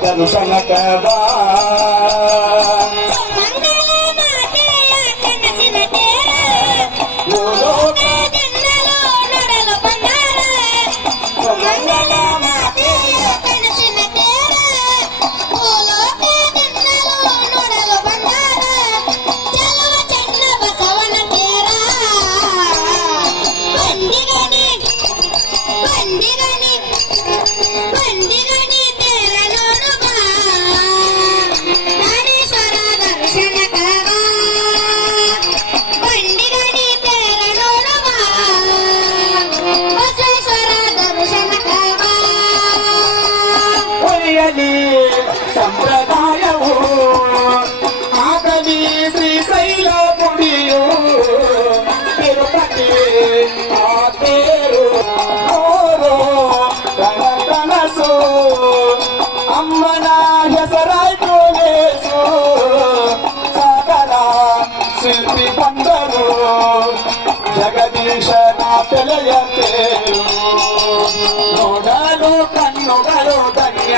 ದರ್ಶನಕ ಬಾ ಸಂಪ್ರದಾಯವು ಆಗಲಿ ಶ್ರೀಶೈಲ ಗುಡಿಯು ತಿರುಪತಿ ಆತೇರು ಓರೋ ಕನಸು ಅಮ್ಮನ ಹೆಸರಾಯ್ತು ನೇಸು ಸಾಗರ ಶಿಲ್ಪಿ ಬಂದರು ಜಗದೀಶನ ತಲೆಯ ತೇರು ನೋಡಲು ಕಣ್ಣುಗಳು ಧನ್ಯ